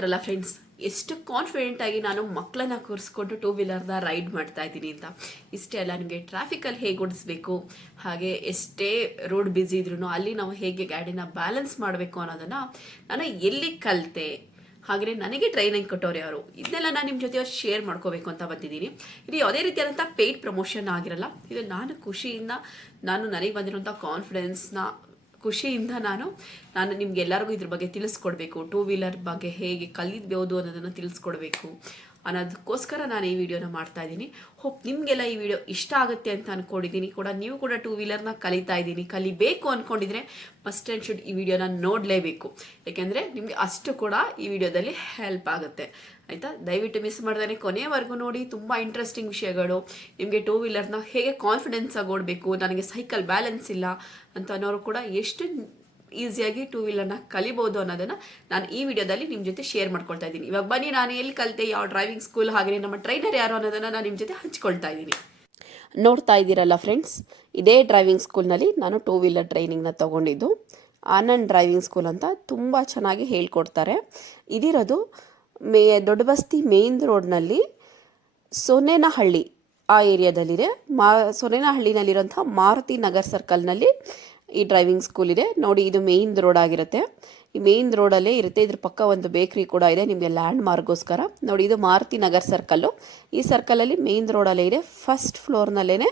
ನೋಡಿದ್ರಲ್ಲ ಫ್ರೆಂಡ್ಸ್, ಎಷ್ಟು ಕಾನ್ಫಿಡೆಂಟ್ ಆಗಿ ನಾನು ಮಕ್ಕಳನ್ನ ಕೂರಿಸ್ಕೊಂಡು ಟೂ ವೀಲರ್ನ ರೈಡ್ ಮಾಡ್ತಾ ಇದ್ದೀನಿ ಅಂತ. ಇಷ್ಟೇ ಅಲ್ಲ, ನಿಮಗೆ ಟ್ರಾಫಿಕಲ್ಲಿ ಹೇಗೆ ಓಡಿಸ್ಬೇಕು, ಹಾಗೆ ಎಷ್ಟೇ ರೋಡ್ ಬ್ಯುಸಿ ಇದ್ರೂ ಅಲ್ಲಿ ನಾವು ಹೇಗೆ ಗಾಡಿನ ಬ್ಯಾಲೆನ್ಸ್ ಮಾಡಬೇಕು ಅನ್ನೋದನ್ನು ನಾನು ಎಲ್ಲಿ ಕಲಿತೆ, ಹಾಗೆ ನನಗೆ ಟ್ರೈನಿಂಗ್ ಕೊಟ್ಟವ್ರು ಯಾರು, ಇದನ್ನೆಲ್ಲ ನಾನು ನಿಮ್ಮ ಜೊತೆ ಶೇರ್ ಮಾಡ್ಕೋಬೇಕು ಅಂತ ಬಂದಿದ್ದೀನಿ. ಇದು ಯಾವುದೇ ರೀತಿಯಾದಂಥ ಪೇಯ್ಡ್ ಪ್ರಮೋಷನ್ ಆಗಿರಲ್ಲ. ಇದು ನಾನು ಖುಷಿಯಿಂದ, ನನಗೆ ಬಂದಿರೋಂಥ ಕಾನ್ಫಿಡೆನ್ಸ್ನ ಖುಷಿಯಿಂದ ನಾನು ನಿಮ್ಗೆಲ್ಲರಿಗೂ ಇದ್ರ ಬಗ್ಗೆ ತಿಳಿಸ್ಕೊಡ್ಬೇಕು, ಟೂ ವೀಲರ್ ಬಗ್ಗೆ ಹೇಗೆ ಕಲಿಬೋದು ಅನ್ನೋದನ್ನು ತಿಳಿಸ್ಕೊಡ್ಬೇಕು ಅನ್ನೋದಕ್ಕೋಸ್ಕರ ನಾನು ಈ ವಿಡಿಯೋನ ಮಾಡ್ತಾ ಇದ್ದೀನಿ. ಹೋಪ್ ನಿಮಗೆಲ್ಲ ಈ ವಿಡಿಯೋ ಇಷ್ಟ ಆಗುತ್ತೆ ಅಂತ ಅಂದ್ಕೊಂಡಿದ್ದೀನಿ ಕೂಡ. ನೀವು ಕೂಡ ಟೂ ವೀಲರ್ನ ಕಲಿಬೇಕು ಅಂದ್ಕೊಂಡಿದ್ರೆ ಮಸ್ಟ್ ಆ್ಯಂಡ್ ಶುಡ್ ಈ ವಿಡಿಯೋನ ನೋಡಲೇಬೇಕು. ಯಾಕೆಂದರೆ ನಿಮಗೆ ಅಷ್ಟು ಕೂಡ ಈ ವಿಡಿಯೋದಲ್ಲಿ ಹೆಲ್ಪ್ ಆಗುತ್ತೆ, ಆಯಿತಾ? ದಯವಿಟ್ಟು ಮಿಸ್ ಮಾಡ್ದೇ ಕೊನೆಯವರೆಗೂ ನೋಡಿ. ತುಂಬ ಇಂಟ್ರೆಸ್ಟಿಂಗ್ ವಿಷಯಗಳು, ನಿಮಗೆ ಟೂ ವೀಲರ್ನ ಹೇಗೆ ಕಾನ್ಫಿಡೆನ್ಸ್ ಆಗಿ ಓಡಬೇಕು, ನನಗೆ ಸೈಕಲ್ ಬ್ಯಾಲೆನ್ಸ್ ಇಲ್ಲ ಅಂತ ಅನ್ನೋರು ಕೂಡ ಎಷ್ಟು ಈಸಿಯಾಗಿ ಟೂ ವೀಲರ್ನ ಕಲಿಬೋದು ಅನ್ನೋದನ್ನು ನಾನು ಈ ವಿಡಿಯೋದಲ್ಲಿ ನಿಮ್ಮ ಜೊತೆ ಶೇರ್ ಮಾಡ್ಕೊಳ್ತಾ ಇದ್ದೀನಿ. ಇವಾಗ ಬನ್ನಿ, ನಾನು ಎಲ್ಲಿ ಕಲಿತೆ, ಯಾವ ಡ್ರೈವಿಂಗ್ ಸ್ಕೂಲ್, ಹಾಗೆ ನಮ್ಮ ಟ್ರೈನರ್ ಯಾರು ಅನ್ನೋದನ್ನು ನಾನು ನಿಮ್ಮ ಜೊತೆ ಹಂಚ್ಕೊಳ್ತಾ ಇದ್ದೀನಿ. ನೋಡ್ತಾ ಇದ್ದೀರಲ್ಲ ಫ್ರೆಂಡ್ಸ್, ಇದೇ ಡ್ರೈವಿಂಗ್ ಸ್ಕೂಲ್ನಲ್ಲಿ ನಾನು ಟೂ ವೀಲರ್ ಟ್ರೈನಿಂಗ್ನ ತೊಗೊಂಡಿದ್ದು. ಆನಂದ್ ಡ್ರೈವಿಂಗ್ ಸ್ಕೂಲ್ ಅಂತ ತುಂಬ ಚೆನ್ನಾಗಿ ಹೇಳ್ಕೊಡ್ತಾರೆ. ಇದಿರೋದು ದೊಡ್ಡ ಬಸ್ತಿ ಮೇನ್ ರೋಡ್ನಲ್ಲಿ ಸೊನ್ನೆನಹಳ್ಳಿ ಆ ಏರಿಯಾದಲ್ಲಿದೆ. ಸೊನ್ನೆನಹಳ್ಳಿನಲ್ಲಿರೋಂಥ ಮಾರುತಿ ನಗರ್ ಸರ್ಕಲ್ನಲ್ಲಿ ಈ ಡ್ರೈವಿಂಗ್ ಸ್ಕೂಲ್ ಇದೆ ನೋಡಿ. ಇದು ಮೇನ್ ರೋಡ್ ಆಗಿರುತ್ತೆ. ಈ ಮೇನ್ ರೋಡಲ್ಲೇ ಇರುತ್ತೆ. ಇದ್ರ ಪಕ್ಕ ಒಂದು ಬೇಕ್ರಿ ಕೂಡ ಇದೆ ನಿಮಗೆ ಲ್ಯಾಂಡ್ ಮಾರ್ಕ್ಗೋಸ್ಕರ. ನೋಡಿ, ಇದು ಮಾರುತಿ ನಗರ್ ಸರ್ಕಲ್ಲು. ಈ ಸರ್ಕಲಲ್ಲಿ ಮೇನ್ ರೋಡಲ್ಲೇ ಇದೆ. ಫಸ್ಟ್ ಫ್ಲೋರ್ನಲ್ಲೇ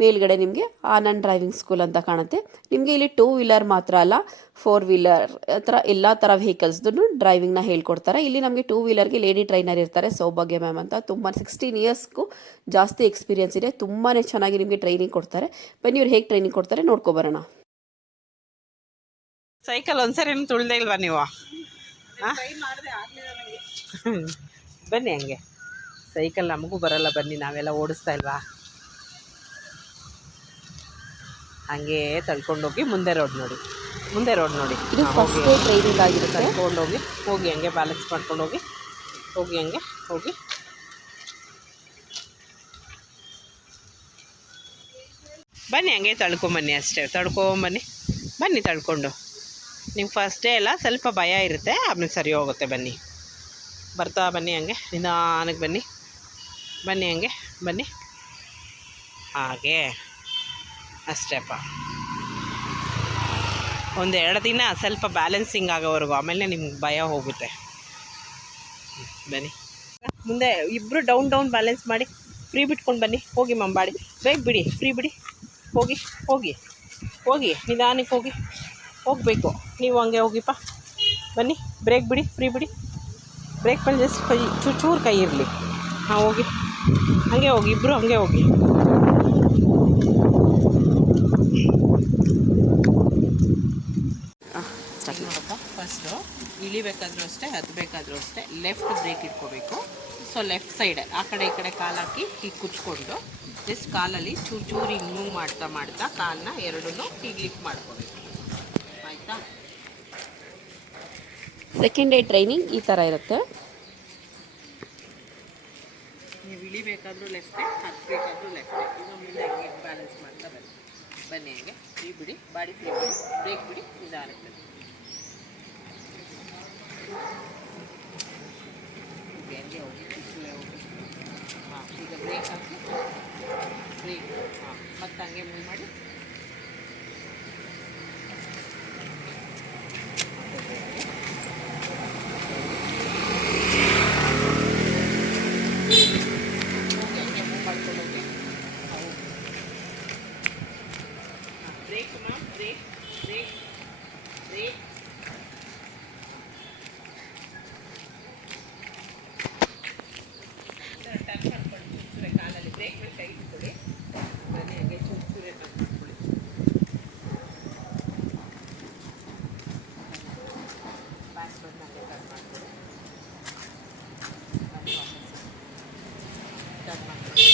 ಮೇಲ್ಗಡೆ ನಿಮಗೆ ಆನಂದ್ ಡ್ರೈವಿಂಗ್ ಸ್ಕೂಲ್ ಅಂತ ಕಾಣುತ್ತೆ. ನಿಮಗೆ ಇಲ್ಲಿ ಟೂ ವೀಲರ್ ಮಾತ್ರ ಅಲ್ಲ, ಫೋರ್ ವೀಲರ್ ಥರ ಎಲ್ಲ ಥರ ವೆಹಿಕಲ್ಸ್ದು ಡ್ರೈವಿಂಗ್ನ ಹೇಳ್ಕೊಡ್ತಾರೆ. ಇಲ್ಲಿ ನಮಗೆ ಟೂ ವೀಲರ್ಗೆ ಲೇಡಿ ಟ್ರೈನರ್ ಇರ್ತಾರೆ, ಸೌಭಾಗ್ಯ ಮ್ಯಾಮ್ ಅಂತ. ತುಂಬ 16 ಇಯರ್ಸ್ಗೂ ಜಾಸ್ತಿ ಎಕ್ಸ್ಪೀರಿಯನ್ಸ್ ಇದೆ. ತುಂಬಾ ಚೆನ್ನಾಗಿ ನಿಮಗೆ ಟ್ರೈನಿಂಗ್ ಕೊಡ್ತಾರೆ. ಬನ್ನಿ, ಇವ್ರು ಹೇಗೆ ಟ್ರೈನಿಂಗ್ ಕೊಡ್ತಾರೆ ನೋಡ್ಕೊಬರೋಣ. ಸೈಕಲ್ ಒಂದ್ಸರಿ ತುಳ್ದೇ ಇಲ್ವಾ ನೀವು? ಬನ್ನಿ, ಹಂಗೆ ಸೈಕಲ್ ನಮಗೂ ಬರಲ್ಲ, ಬನ್ನಿ ನಾವೆಲ್ಲ ಓಡಿಸ್ತಾ ಇಲ್ವಾ? ಹಂಗೆ ತಳ್ಕೊಂಡೋಗಿ ಮುಂದೆ ರೋಡ್ ನೋಡಿ, ಇದು ಫಸ್ಟ್ ಡೇ ಟ್ರೈನಿಂಗ್ ಆಗಿರುತ್ತೆ. ತಳ್ಕೊಂಡೋಗಿ ಹೋಗಿ ಹಂಗೆ ಬ್ಯಾಲೆನ್ಸ್ ಮಾಡ್ಕೊಂಡು ಹೋಗಿ ಹಂಗೆ ಹೋಗಿ. ಬನ್ನಿ, ಹಂಗೆ ತಳ್ಕೊಂಬನ್ನಿ, ಅಷ್ಟೇ ಬನ್ನಿ ತಳ್ಕೊಂಡು. ನಿಮ್ಗೆ ಫಸ್ಟ್ ಡೇ ಎಲ್ಲ ಸ್ವಲ್ಪ ಭಯ ಇರುತ್ತೆ, ಆಮೇಲೆ ಸರಿ ಹೋಗುತ್ತೆ. ಬನ್ನಿ, ಬರ್ತಾ ಬನ್ನಿ, ಹಂಗೆ ನಿಧಾನಕ್ಕೆ ಬನ್ನಿ ಹಂಗೆ ಬನ್ನಿ, ಹಾಗೆ ಅಷ್ಟೇಪ್ಪ. ಒಂದೆರಡು ದಿನ ಸ್ವಲ್ಪ ಬ್ಯಾಲೆನ್ಸಿಂಗ್ ಆಗೋವರೆಗೂ, ಆಮೇಲೆ ನಿಮ್ಗೆ ಭಯ ಹೋಗುತ್ತೆ. ಬನ್ನಿ, ಮುಂದೆ ಇಬ್ಬರು ಡೌನ್ ಬ್ಯಾಲೆನ್ಸ್ ಮಾಡಿ ಫ್ರೀ ಬಿಟ್ಕೊಂಡು ಬನ್ನಿ. ಹೋಗಿ ಮಂಬಾಡಿ, ಬ್ರೇಕ್ ಬಿಡಿ, ಫ್ರೀ ಬಿಡಿ, ಹೋಗಿ ನಿಧಾನಕ್ಕೆ ಹೋಗಬೇಕು. ನೀವು ಹಂಗೆ ಹೋಗಿಪ್ಪ, ಬನ್ನಿ, ಬ್ರೇಕ್ ಬಿಡಿ, ಫ್ರೀ ಬಿಡಿ. ಬ್ರೇಕ್ ಮೇಲೆ ಜಸ್ಟ್ ಚೂರು ಕೈ ಇರಲಿ. ಹಾಂ, ಹೋಗಿ ಹಂಗೆ ಹೋಗಿ, ಇಬ್ಬರು ಹಂಗೆ ಹೋಗಿ. ಫಸ್ಟು ಇಳಿಬೇಕಾದ್ರೂ ಅಷ್ಟೇ, ಹತ್ತಬೇಕಾದ್ರೂ ಅಷ್ಟೇ, ಲೆಫ್ಟ್ ಬ್ರೇಕ್ ಇಟ್ಕೋಬೇಕು. ಸೊ ಲೆಫ್ಟ್ ಸೈಡ್ ಆ ಕಡೆ ಈ ಕಡೆ ಕಾಲು ಹಾಕಿ ಹೀಗೆ ಕುಚ್ಕೊಂಡು ಜಸ್ಟ್ ಕಾಲಲ್ಲಿ ಚೂರು ಹಿಂಗೆ ಮೂವ್ ಮಾಡ್ತಾ ಕಾಲನ್ನ ಎರಡನ್ನೂ ಹೀಗೆ ಲಿಫ್ಟ್ ಮಾಡ್ಕೋಬೇಕು, ಆಯಿತಾ? ಸೆಕೆಂಡ್ ಡೇ ಟ್ರೈನಿಂಗ್ ಈ ಥರ ಇರುತ್ತೆ. ನೀವು ಇಳಿಬೇಕಾದ್ರೂ ಲೆಫ್ಟೇ, ಹತ್ತಬೇಕಾದ್ರೂ ಲೆಫ್ಟೇ. ಈಗ ಮುಂದೆ ಹಂಗೆ ಬ್ಯಾಲೆನ್ಸ್ ಮಾಡ್ತಾ ಬನ್ನಿ ಹಂಗೆ ಫ್ರೀ ಬಿಡಿ, ಬಾಡಿ ಫ್ರೀ ಬಿಡಿ, ಬ್ರೇಕ್ ಬಿಡಿ, ನಿಧಾನಕ್ಕೆ ಹಂಗೆ ಹೋಗಿ ಹಾಂ. ಈಗ ಬ್ರೇಕ್ ಹಾಕಿ ಬ್ರೇಕ್, ಹಾಂ, ಮತ್ತು ಹಂಗೆ ಮೂವ್ ಮಾಡಿ. ಹಂಗೆ ಮೂವ್ ಮಾಡ್ಕೊಂಡು ಹೋಗಿ. ಬ್ರೇಕ್ ಮ್ಯಾಮ್, ಬ್ರೇಕ್ ಟರ್ನ್ ಮಾಡ್ಕೊಳ್ಳಿ. ಚೂರೆ ಕಾಲಲ್ಲಿ ಬ್ರೇಕ್ ಮೇಲೆ ಕೈ ಇಟ್ಕೊಳ್ಳಿ. ಬನ್ನಿ, ಹಂಗೆ ಚೂರೆ ಟರ್ನ್ ಮಾಡ್ಕೊಳ್ಳಿ. ಬ್ಯಾಕ್ ಬಂದು ಹಂಗೆ ಟರ್ನ್ ಮಾಡ್ಕೊಳ್ಳಿ. ಬನ್ನಿ, ವಾಪಸ್ ಟರ್ನ್ ಮಾಡ್ಕೊಳ್ಳಿ.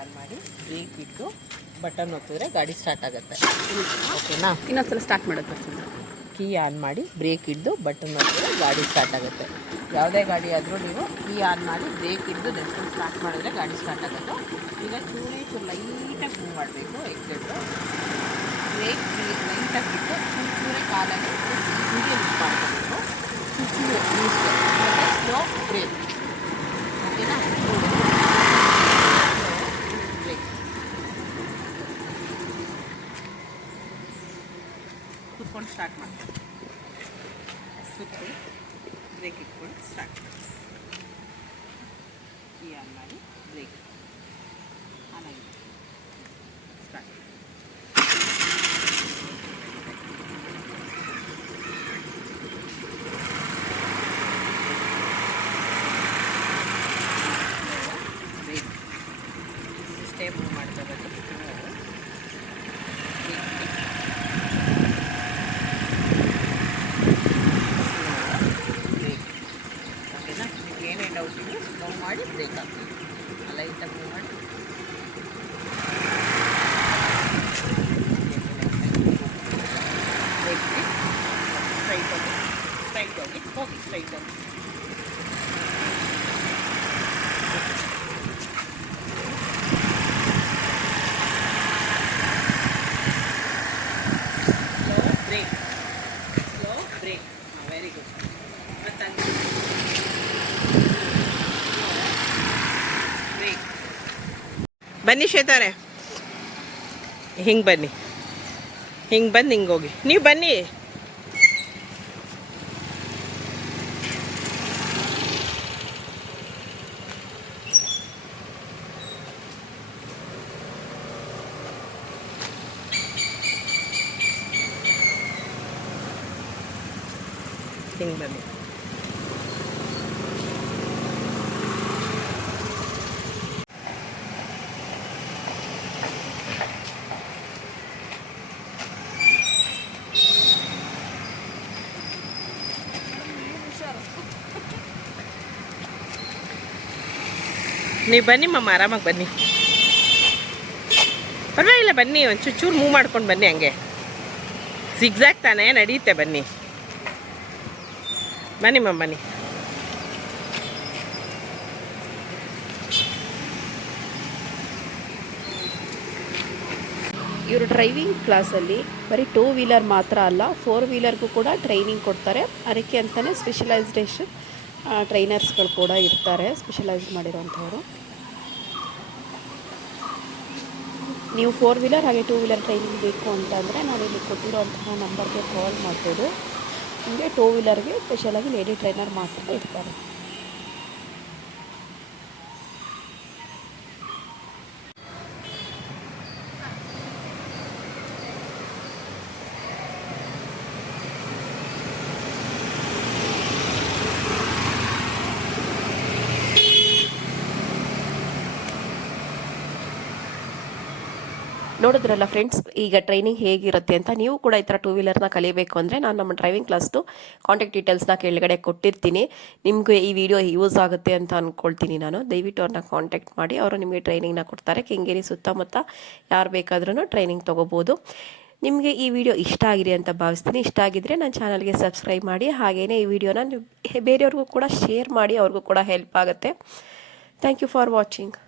ಆನ್ ಮಾಡಿ ಬ್ರೇಕ್ ಬಿಟ್ಟು ಬಟನ್ ಒತ್ತಿದ್ರೆ ಗಾಡಿ ಸ್ಟಾರ್ಟ್ ಆಗುತ್ತೆ. ಓಕೆನಾ? ಇನ್ನೊಂದ್ಸಲ ಸ್ಟಾರ್ಟ್ ಮಾಡೋದು ಬರ್ತೀನಿ. ಕೀ ಆನ್ ಮಾಡಿ ಬ್ರೇಕ್ ಹಿಡಿದು ಬಟನ್ ಮಾಡಿದ್ರೆ ಗಾಡಿ ಸ್ಟಾರ್ಟ್ ಆಗುತ್ತೆ. ಯಾವುದೇ ಗಾಡಿ ಆದರೂ ನೀವು ಕೀ ಆನ್ ಮಾಡಿ ಬ್ರೇಕ್ ಹಿಡಿದು ನೆಕ್ಸ್ಟ್ ಸ್ಟಾರ್ಟ್ ಮಾಡಿದ್ರೆ ಗಾಡಿ ಸ್ಟಾರ್ಟ್ ಆಗುತ್ತೆ. ಈಗ ಚೂರು ಲೈಟಾಗಿ ಮೂವ್ ಮಾಡಬೇಕು. ಎಕ್ಸೆಟ್ಟು ಬ್ರೇಕ್ ಲೈಟಾಗಿ ಬಿಟ್ಟು ಚೂರೇ ಕಾಲಾಗಿ ಹೀಗೆ ಯೂಸ್ ಮಾಡ್ಕೋಬೇಕು. ಚೂರು ಯೂಸ್ ಮತ್ತು ಸ್ಲೋ ಬ್ರೇಕ್. ಓಕೆನಾ? ಬ್ರೇಕ್ ಕುತ್ಕೊಂಡು ಸ್ಟಾರ್ಟ್ ಮಾಡ್ತೀನಿ. ಕುತ್ಕೊಂಡು ಬ್ರೇಕ್ ಇಟ್ಕೊಂಡು ಸ್ಟಾರ್ಟ್ ಕೀ ಆನ್ ಮಾಡಿ ಬ್ರೇಕ್ ಆನ್ ಆಗಿದೆ. ಸ್ಟಾರ್ಟ್. ಬ್ರೇಕ್ ಇಷ್ಟೇ ಮೂವ್ ಮಾಡ್ಕೋಬೇಕು. ಓಕೆನಾ? ನಿಮ್ಗೆ ಏನೇ ಡೌಟ್ ಇದೆ ಸ್ಲೋ ಮಾಡಿ ಬ್ರೇಕ್ ಆಗ್ತದೆ. ಲೈಟಾಗಿ ಮೂವ್ ಮಾಡಿ ಬ್ರೇಕ್ ಸ್ಟ್ರೈಟ್ ಹೋಗಿ ಸ್ಟ್ರೈಟ್ ಹೋಗಿ ಹೋಗಿ ಸ್ಟ್ರೈಟ್ ಹೋಗಿ. Slow brake very good. ಮತ್ತು ಬ್ರೇಕ್. ಬನ್ನಿ ಶ್ವೇತಾರೆ, ಹಿಂಗೆ ಬನ್ನಿ, ಹಿಂಗೆ ಬಂದು ಹಿಂಗೆ ಹೋಗಿ. ನೀವು ಬನ್ನಿ. ಹಿಂಗೆ ಬನ್ನಿ. ನೀವು ಬನ್ನಿ ಮಮ್ಮ, ಆರಾಮಾಗಿ ಬನ್ನಿ. ಪರವಾಗಿಲ್ಲ ಬನ್ನಿ. ಒಂದು ಚೂರು ಮೂವ್ ಮಾಡ್ಕೊಂಡು ಬನ್ನಿ. ಹಂಗೆ ಸಿಗ್ಸಾಕ್ ತಾನೇ ನಡೆಯುತ್ತೆ. ಬನ್ನಿ ಬನ್ನಿ ಮಮ್ಮ, ಬನ್ನಿ. ಇವರು ಡ್ರೈವಿಂಗ್ ಕ್ಲಾಸಲ್ಲಿ ಬರೀ 2 ವೀಲರ್ ಮಾತ್ರ ಅಲ್ಲ 4 ವೀಲರ್ಗೂ ಕೂಡ ಟ್ರೈನಿಂಗ್ ಕೊಡ್ತಾರೆ. ಅದಕ್ಕೆ ಅಂತಲೇ ಸ್ಪೆಷಲೈಸ್ಡೇಷನ್ ಟ್ರೈನರ್ಸ್ಗಳು ಕೂಡ ಇರ್ತಾರೆ, ಸ್ಪೆಷಲೈಸ್ ಮಾಡಿರೋಂಥವ್ರು. ನೀವು 4 ವೀಲರ್ ಹಾಗೆ 2 ವೀಲರ್ ಟ್ರೈನಿಂಗ್ ಬೇಕು ಅಂತಂದರೆ ನಾನು ಇಲ್ಲಿ ಕೊಟ್ಟಿರೋಂತಹ ನಂಬರ್ಗೆ ಕಾಲ್ ಮಾಡ್ಬೋದು. ನಿಮಗೆ 2 ವೀಲರ್ಗೆ ಸ್ಪೆಷಲಾಗಿ ಲೇಡಿ ಟ್ರೈನರ್ ಮಾತ್ರ ಇರ್ತಾರೆ. ನೋಡಿದ್ರಲ್ಲ ಫ್ರೆಂಡ್ಸ್, ಈಗ ಟ್ರೈನಿಂಗ್ ಹೇಗಿರುತ್ತೆ ಅಂತ. ನೀವು ಕೂಡ ಈ ಥರ 2 ವೀಲರ್ನ ಕಲಿಬೇಕು ಅಂದರೆ ನಾನು ನಮ್ಮ ಡ್ರೈವಿಂಗ್ ಕ್ಲಾಸ್ದು ಕಾಂಟ್ಯಾಕ್ಟ್ ಡೀಟೇಲ್ಸ್ನ ಕೆಳಗಡೆ ಕೊಟ್ಟಿರ್ತೀನಿ. ನಿಮಗೆ ಈ ವಿಡಿಯೋ ಯೂಸ್ ಆಗುತ್ತೆ ಅಂತ ಅಂದ್ಕೊಳ್ತೀನಿ ನಾನು. ದಯವಿಟ್ಟು ಅವ್ರನ್ನ ಕಾಂಟ್ಯಾಕ್ಟ್ ಮಾಡಿ, ಅವರು ನಿಮಗೆ ಟ್ರೈನಿಂಗ್ನ ಕೊಡ್ತಾರೆ. ಕೆಂಗೇರಿ ಸುತ್ತಮುತ್ತ ಯಾರು ಬೇಕಾದ್ರೂ ಟ್ರೈನಿಂಗ್ ತೊಗೋಬೋದು. ನಿಮಗೆ ಈ ವಿಡಿಯೋ ಇಷ್ಟ ಆಗಿದೆ ಅಂತ ಭಾವಿಸ್ತೀನಿ. ಇಷ್ಟ ಆಗಿದ್ದರೆ ನನ್ನ ಚಾನಲ್ಗೆ ಸಬ್ಸ್ಕ್ರೈಬ್ ಮಾಡಿ, ಹಾಗೆಯೇ ಈ ವಿಡಿಯೋನ ಬೇರೆಯವ್ರಿಗೂ ಕೂಡ ಶೇರ್ ಮಾಡಿ, ಅವ್ರಿಗೂ ಕೂಡ ಹೆಲ್ಪ್ ಆಗುತ್ತೆ. Thank you for watching.